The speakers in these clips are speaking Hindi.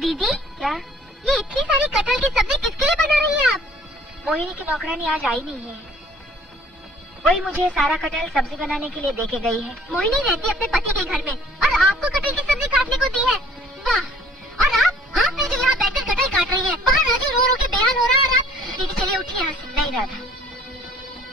दीदी क्या ये इतनी सारी कटहल की सब्जी किसके लिए बना रही हैं आप? मोहिनी की नौकरानी आज आई नहीं है, वही मुझे सारा कटहल सब्जी बनाने के लिए देके गई है। मोहिनी रहती अपने पति के घर में और आपको कटहल की सब्जी काटने को दी है। वाह! और आप जो यहाँ बैठकर कटहल काट रही हैं, बाहर राजू रो रो के बेहाल हो रहा है और आप दीदी चलिए उठिए यहाँ से। नहीं राधा,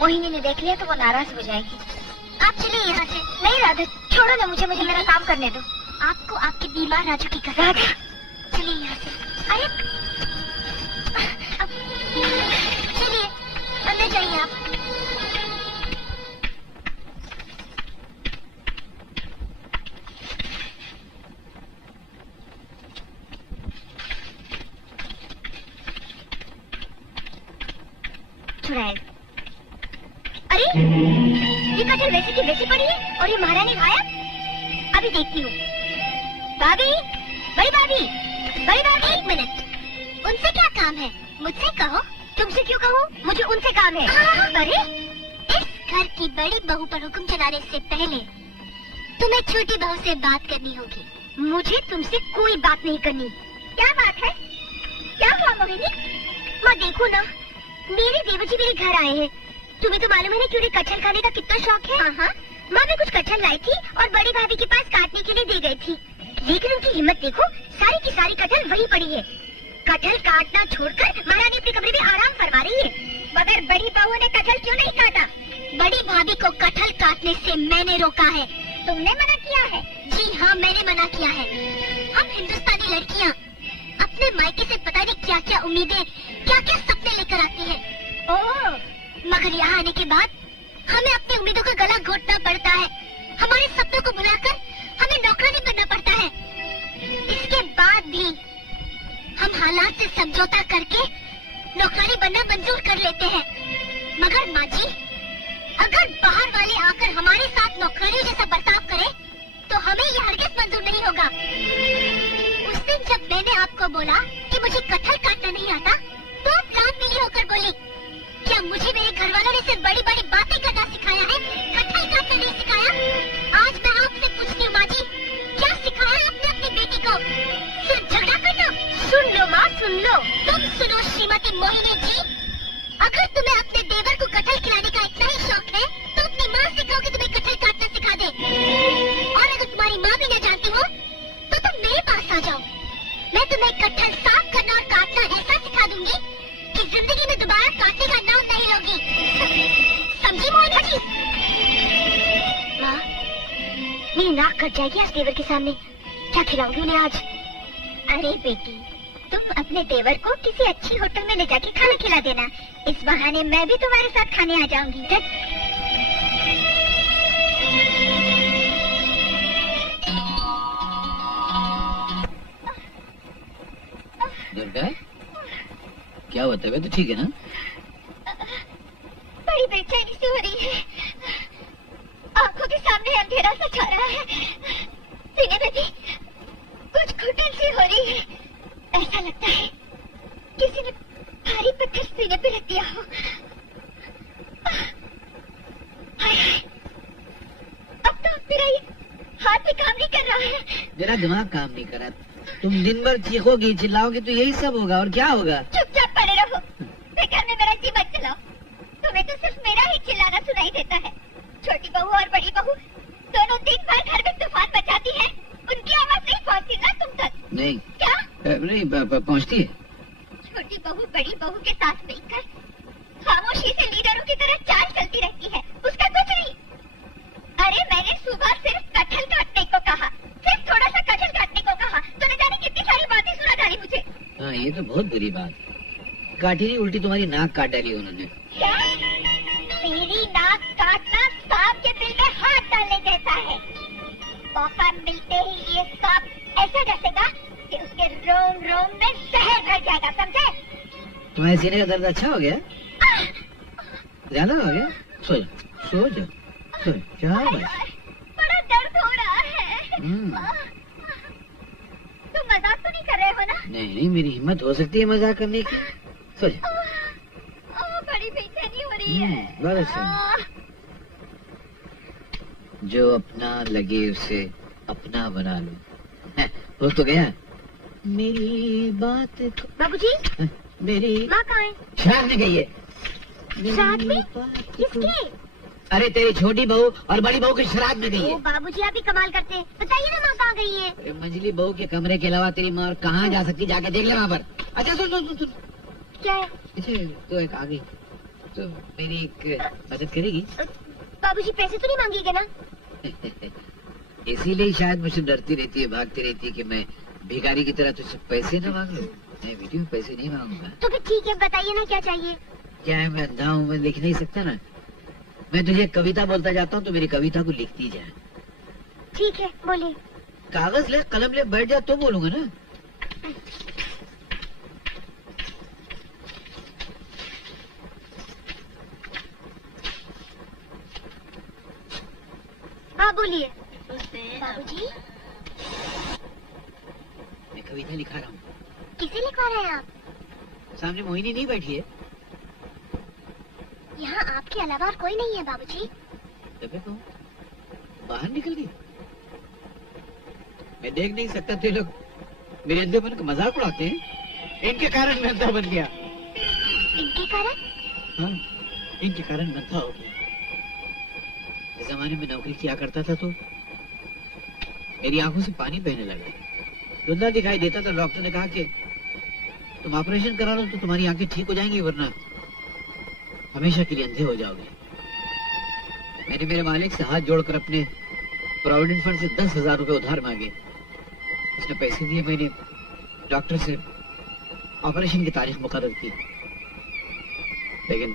मोहिनी ने देख लिया तो वो नाराज हो जाएगी। आप चलिए यहाँ से। नहीं राधा छोड़ो ना मुझे मेरा काम करने दो। आपको आपके बीमार राजू की कसम। राधा चलिए यहाँ से। अरे चलिए अंदर जाइए आप। छुड़ाए। अरे ये कटहल वैसे की वैसी पड़ी है और ये महारानी गायब। अभी देखती हूँ। भाभी, बड़ी भाभी, बड़ी भाभी। एक मिनट, उनसे क्या काम है? मुझसे कहो। तुमसे क्यों कहूँ? मुझे उनसे काम है। अरे इस घर की बड़ी बहू पर हुक्म चलाने से पहले तुम्हें छोटी बहू से बात करनी होगी। मुझे तुमसे कोई बात नहीं करनी। क्या बात है? क्या हुआ मोहिनी? माँ देखो ना, मेरे देवर जी मेरे घर आए हैं। तुम्हें तो मालूम है ना कि उन्हें कटहल खाने का कितना शौक है। हाँ। माँ भी कुछ कटहल लाई थी और बड़ी भाभी के पास काटने के लिए दे गई थी, लेकिन उनकी हिम्मत देखो, सारी की सारी कटहल वहीं पड़ी है। कटहल काटना छोड़कर महारानी अपने कमरे में आराम फरमा रही है। मगर बड़ी बहू ने कटहल क्यों नहीं काटा? बड़ी भाभी को कटहल काटने से मैंने रोका है। तुमने मना किया है? जी हाँ, मैंने मना किया है। हम हिंदुस्तानी लड़कियाँ अपने मायके से पता नहीं क्या क्या उम्मीदें, क्या क्या सपने लेकर आती है। ओह, मगर यहाँ आने के बाद हमें अपनी उम्मीदों का गला घोटना पड़ता है। हमारे सपनों को भुलाकर हमें नौकरानी बनना पड़ता है। इसके बाद भी हम हालात से समझौता करके नौकरानी बनना मंजूर कर लेते हैं। मगर माँ जी, अगर बाहर वाले आकर हमारे साथ नौकरानियों जैसा बर्ताव करे तो हमें यह हरगिज़ मंजूर नहीं होगा। उस दिन जब मैंने आपको बोला कि मुझे कटहल काटना नहीं आता, तो आप लाल पीली होकर बोली, क्या मुझे मेरे घर वालों ने सिर्फ बड़ी बड़ी बातें करना सिखाया है, कटहल काटना नहीं सिखाया? आज मैं आपसे पूछती हूँ माँ जी, क्या सिखाया आपने अपनी बेटी को? सिर्फ झगड़ा करना? सुन लो माँ, सुन लो। तुम सुनो श्रीमती मोहिनी जी, अगर तुम्हें अपने देवर को कटहल खिलाने का इतना ही शौक है तो अपनी माँ से कहो कि तुम्हें कटहल काटना सिखा दे। और अगर तुम्हारी माँ भी न जानती हो तो तुम मेरे पास आ जाओ। मैं तुम्हें कटहल साफ करना और काटना ऐसा सिखा दूंगी कि जिंदगी में दोबारा काटने का नाम नहीं लोगी। समझी मोहिनी जी? माँ, मेरी नाक कट जाएगी आज देवर के सामने। क्या खिलाऊंगी उन्हें आज? अरे बेटी, तुम अपने देवर को किसी अच्छी होटल में ले जाके खाना खिला देना। इस बहाने मैं भी तुम्हारे साथ खाने आ जाऊंगी। दुर्गा, क्या हुआ? तबीयत तो ठीक है ना? बड़ी बेचैनी सी हो रही है, आंखों के सामने अंधेरा सा छा रहा है, सीने में भी कुछ घुटन सी हो रही है। ऐसा लगता है किसी ने भारी पत्थर सीने पे रख दिया हो। हाय हाय, अब तो मेरा ये हाथ भी काम नहीं कर रहा है। मेरा दिमाग काम नहीं कर रहा। तुम दिन भर चीखोगी चिल्लाओगी तो यही सब होगा, और क्या होगा? चुपचाप पड़े रहो, बेकार में मेरा जी मत चलाओ। तुम्हें तो सिर्फ मेरा ही चिल्लाना सुनाई देता है। छोटी बहू और बड़ी बहू दोनों दिन भर घर में तूफान मचाती है, उनकी आवाज नहीं पहुँचती ना तुम तक? नहीं। क्या? नहीं पहुँचती है। छोटी बहू बड़ी बहू के साथ मिलकर खामोशी से लीडरों की तरह चाल चलती रहती है, उसका कुछ नहीं। अरे मैंने सुबह सिर्फ कटहल काटने को कहा, सिर्फ थोड़ा सा कटहल काटने को कहा, तो न जाने कितनी सारी बातें सुना डाली मुझे। हाँ, ये तो बहुत बुरी बात। काटी नहीं, उल्टी तुम्हारी नाक काट डाली उन्होंने। क्या? मेरी नाक काटना सांप के दिल में हाथ डालने जैसा है। मौका मिलते ही ये सांप ऐसा डसेगा कि उसके रोम रोम में जहर भर जाएगा, समझे? तुम्हारे सीने का दर्द अच्छा हो गया? ज्यादा हो गया? सो जाओ, सो जाओ, सो जाओ बस। बड़ा दर्द हो रहा है। तुम मजाक तो नहीं कर रहे हो ना? नहीं नहीं, मेरी हिम्मत हो सकती है मजाक करने की। सो जाओ। बड़ी बेचैनी हो रही है। बहुत अच्छा। जो अपना लगे उसे अपना बना लो। हो तो गया। मेरी बात बाबूजी, मेरी माँ कहाँ है? श्राद्ध में गई है। श्राद्ध में? किसके? किसके? अरे तेरी छोटी बहू और बड़ी बहू के श्राद्ध में गई है। ओ बाबूजी, आप ही कमाल करते हैं। बताइए ना माँ कहाँ गई है? अरे मंजली बहू के कमरे के अलावा तेरी माँ और कहाँ जा सकती, जाके देख ले वहाँ पर। अच्छा सुन सुन सुन, क्या है? तो एक आ गई तो मेरी एक मदद करेगी? बाबूजी पैसे तो नहीं मांगेगा ना? इसीलिए शायद मुझसे डरती रहती है, भागती रहती है कि मैं भिखारी की तरह तुझसे पैसे न मांग लूं। मैं बेटी में पैसे नहीं मांगूंगा। तो फिर ठीक है, बताइए ना क्या चाहिए? क्या है, मैं अंधा हूँ, मैं लिख नहीं सकता ना। मैं तुझे कविता बोलता जाता हूँ तो मेरी कविता को लिखती जा। ठीक है, बोलिए। कागज ले, कलम ले, बैठ जा तो बोलूंगा ना। हाँ बोलिए। बाबूजी, मैं कविता लिखा रहा हूँ। किसे लिखवा रहे हैं आप? सामने मोहिनी नहीं बैठी है? यहाँ आपके अलावा और कोई नहीं है बाबूजी। तो फिर कहूँ, बाहर निकल गई। मैं देख नहीं सकता, थे लोग मेरे अंधेपन का मजाक उड़ाते हैं। इनके कारण मैं अंधा बन गया। इनके कारण? हाँ, इनके कारण मैं अंधा हो गया। इस जमाने में नौकरी किया करता था तो मेरी आंखों से पानी बहने लगा, धुंधला दिखाई देता था। डॉक्टर ने कहा कि तुम ऑपरेशन करा लो तो तुम्हारी आंखें ठीक हो जाएंगी, वरना हमेशा के लिए अंधे हो जाओगे। मैंने मेरे मालिक से हाथ जोड़कर अपने प्रोविडेंट फंड से 10,000 रुपए उधार मांगे। उसने पैसे दिए, मैंने डॉक्टर से ऑपरेशन की तारीख मुकर्रर की। लेकिन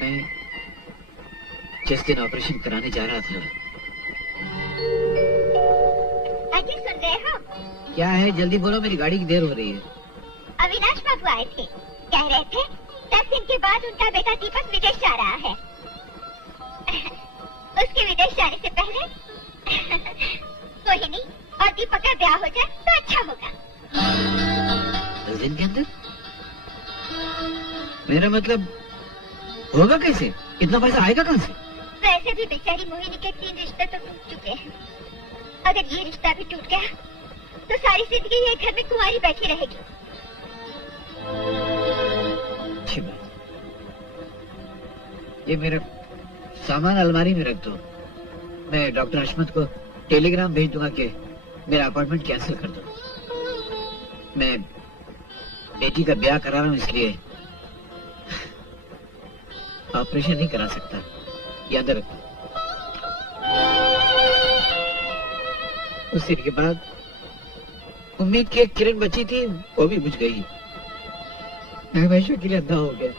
मैं जिस दिन ऑपरेशन कराने जा रहा था। अजी सुन रहे हो? क्या है, जल्दी बोलो, मेरी गाड़ी की देर हो रही है। अविनाश बाबू आए थे, कह रहे थे 10 दिन के बाद उनका बेटा दीपक विदेश जा रहा है। उसके विदेश जाने से पहले मोहिनी और दीपक का ब्याह हो जाए तो अच्छा होगा। 10 दिन के अंदर? मेरा मतलब होगा कैसे? इतना पैसा आएगा कहाँ से? वैसे भी बेचारी मोहिनी के 3 रिश्ते तो टूट चुके हैं। अगर ये रिश्ता भी टूट गया तो सारी जिंदगी ये घर में कुंवारी बैठी रहेगी। अच्छी बात। ये मेरा सामान अलमारी में रख दो। मैं डॉक्टर हशमत को टेलीग्राम भेज दूंगा कि मेरा अपॉइंटमेंट कैंसिल कर दो। मैं बेटी का ब्याह करा रहा हूँ, इसलिए ऑपरेशन नहीं करा सकता, याद रखो। उस दिन के बाद उम्मीद की एक किरण बची थी, वो भी बुझ गई। मैं हमेशा के लिए अंधा हो गया।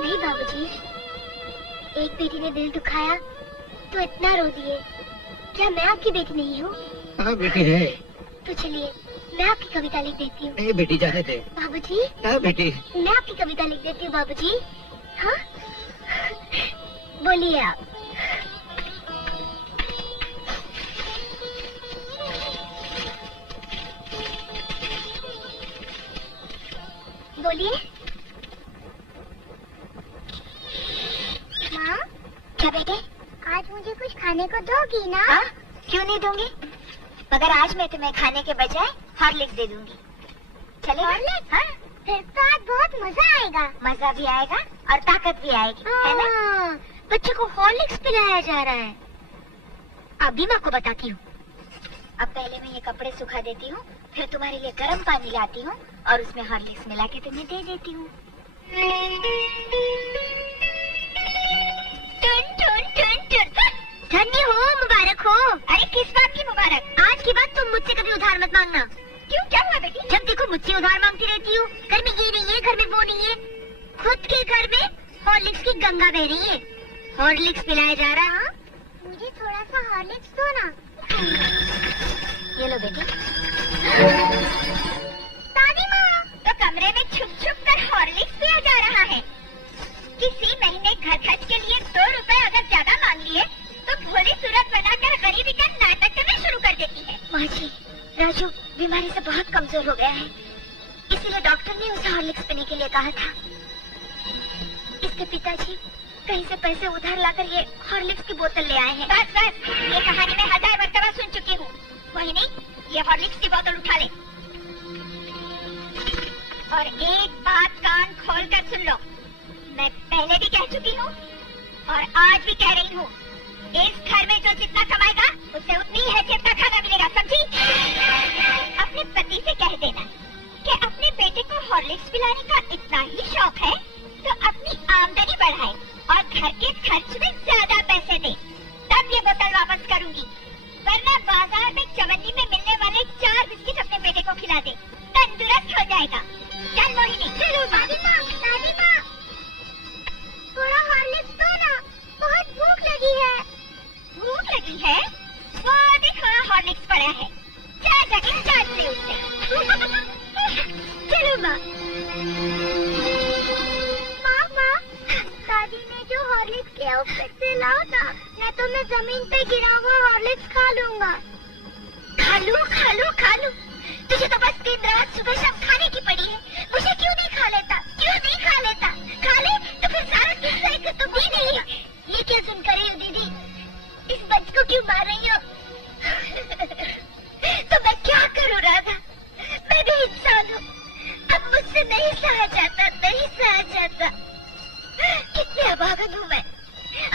नहीं बाबूजी, एक बेटी ने दिल दुखाया तो इतना रो दिए। क्या मैं आपकी बेटी नहीं हूँ? हाँ बेटी है। तो चलिए मैं आपकी कविता लिख देती हूँ। नहीं बेटी, जाने दे। बाबूजी, हाँ बेटी, मैं आपकी कविता लिख देती हूँ बाबूजी। हाँ बोलिए आप। बोलिए। माँ, क्या बेटे? आज मुझे कुछ खाने को दोगी ना? हाँ? क्यों नहीं दूंगी? मगर आज मैं तुम्हें खाने के बजाय हॉर्लिक्स दे दूंगी। चलेगा? हॉर्लिक्स? हाँ? फिर तो आज बहुत मजा आएगा। मजा भी आएगा और ताकत भी आएगी, है ना? बच्चे को हॉर्लिक्स पिलाया जा रहा है। अभी माँ को बताती हूँ। अब पहले मैं ये कपड़े सुखा देती हूँ, फिर तुम्हारे लिए गर्म पानी लाती हूँ और उसमें हॉर्लिक्स मिला के तुम्हें दे देती हूँ। धन्य हो, मुबारक हो। अरे किस बात की मुबारक? आज के बाद तुम मुझसे कभी उधार मत मांगना। क्यों, क्या हुआ बेटी? जब देखो मुझसे उधार मांगती रहती हो। घर में ये नहीं है, घर में वो नहीं है। खुद के घर में हॉर्लिक्स की गंगा बह रही है। हॉर्लिक्स पिलाया जा रहा है। मुझे थोड़ा सा हॉर्लिक्स दो ना। ये लो बेटी। दादी माँ, तो कमरे में छुप छुप कर हॉर्लिक्स पिया जा रहा है। किसी महीने घर खर्च के लिए 2 रुपए अगर ज्यादा मांग लिए तो भोली सूरत बनाकर गरीबी का नाटक करना शुरू कर देती है। माँ जी, राजू बीमारी से बहुत कमजोर हो गया है, इसीलिए डॉक्टर ने उसे हॉर्लिक्स पीने के लिए कहा था। इसके पिताजी कहीं से पैसे उधार लाकर ये हॉर्लिक्स की बोतल ले आए हैं। बस बस, ये कहानी मैं 1000 मरतबा सुन चुकी हूँ। मोहिनी, ये हॉर्लिक्स बाजार में चवन्नी में मिलने वाले 4 बिस्किट अपने बेटे को खिला दे, तंदुरुस्त हो जाएगा। चल मोहिनी। चलो दादी माँ, थोड़ा हॉर्लिक्स दो ना, बहुत भूख लगी है। भूख लगी है? वो भी थोड़ा हॉर्लिक्स पड़ा है, जा जाके चाट ले उससे। चलो माँ। दादी ने जो हॉर्लिक्स किया उससे से लाओ ना, नहीं तो मैं जमीन पे गिरा हुआ हॉर्लिक्स खा लूंगा। खा लूं। तुझे तो बस दिन रात सुबह शाम खाने की पड़ी है, मुझे क्यों नहीं खा लेता? खा ले तो फिर सारा दिन रहेगा तो भी नहीं। ये क्या सुन कर रही हो दीदी? इस बच्चे को क्यों मार रही हो? तो मैं क्या करूँ राधा, मैं भी इंसान हूँ, अब मुझसे नहीं सहा जाता। कितने अभागन हूँ मैं,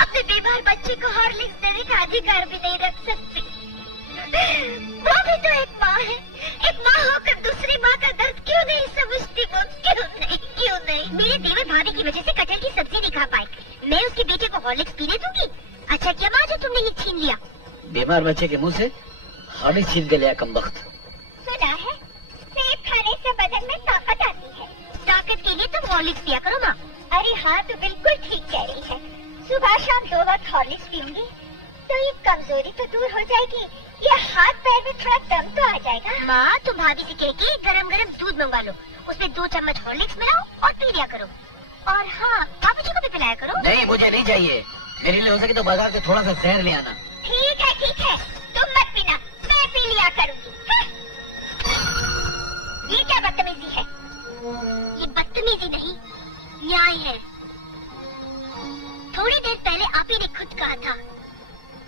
अपने बीमार बच्चे को हॉर्लिक्स देने का अधिकार भी नहीं रख सकती। वो भी तो एक माँ है, एक माँ होकर दूसरी माँ का दर्द क्यों नहीं समझती? वो क्यों नहीं? मेरे देवर भाभी की वजह से कटहल की सब्जी नहीं खा पाए, मैं उसके बेटे को हॉर्लिक्स पीने दूंगी? अच्छा क्या माँ जो तुमने ये छीन लिया? बीमार बच्चे के मुंह से हॉर्लिक्स छीन के लिया कमबख्त। सुना है सेब खाने से बदन में ताकत आती है, ताकत के लिए तुम हॉर्लिक्स पिया करो माँ। अरे हाँ, तो बिल्कुल ठीक कह रही है। सुबह शाम 2 वक्त हॉर्लिक्स पीऊंगी तो ये कमजोरी तो दूर हो जाएगी, ये हाथ पैर में थोड़ा दम तो आ जाएगा। माँ तुम भाभी से कह के गरम दूध मंगवा लो, उसमें 2 चम्मच हॉर्लिक्स मिलाओ और पी लिया करो। और हाँ, बाबूजी को भी पिलाया करो। नहीं, मुझे नहीं चाहिए, मेरे लिए हो सके तो बाजार से थोड़ा सा जहर ले आना। ठीक है, तुम मत पीना, मैं पी लिया करूँगी। ये क्या बदतमीजी है? ये बदतमीजी नहीं, न्याय है। थोड़ी देर पहले आप ही ने खुद कहा था,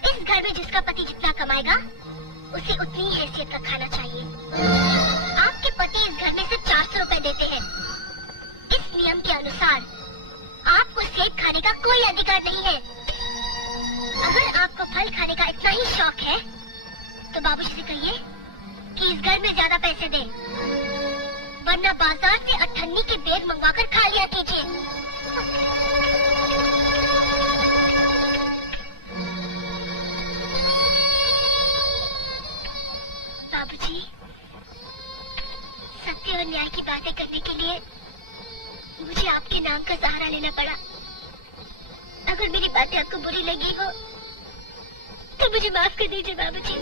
इस घर में जिसका पति जितना कमाएगा उसे उतनी ही हैसियत का खाना चाहिए। आपके पति इस घर में सिर्फ 400 रुपए देते हैं। इस नियम के अनुसार आपको सेब खाने का कोई अधिकार नहीं है। अगर आपको फल खाने का इतना ही शौक है तो बाबूजी से कहिए कि इस घर में ज्यादा पैसे दें, वरना बाजार से अठन्नी के बेग मंगवाकर खा लिया कीजिए। बाबूजी, सत्य और न्याय की बातें करने के लिए मुझे आपके नाम का सहारा लेना पड़ा। अगर मेरी बातें आपको बुरी लगी हो तो मुझे माफ कर दीजिए बाबूजी।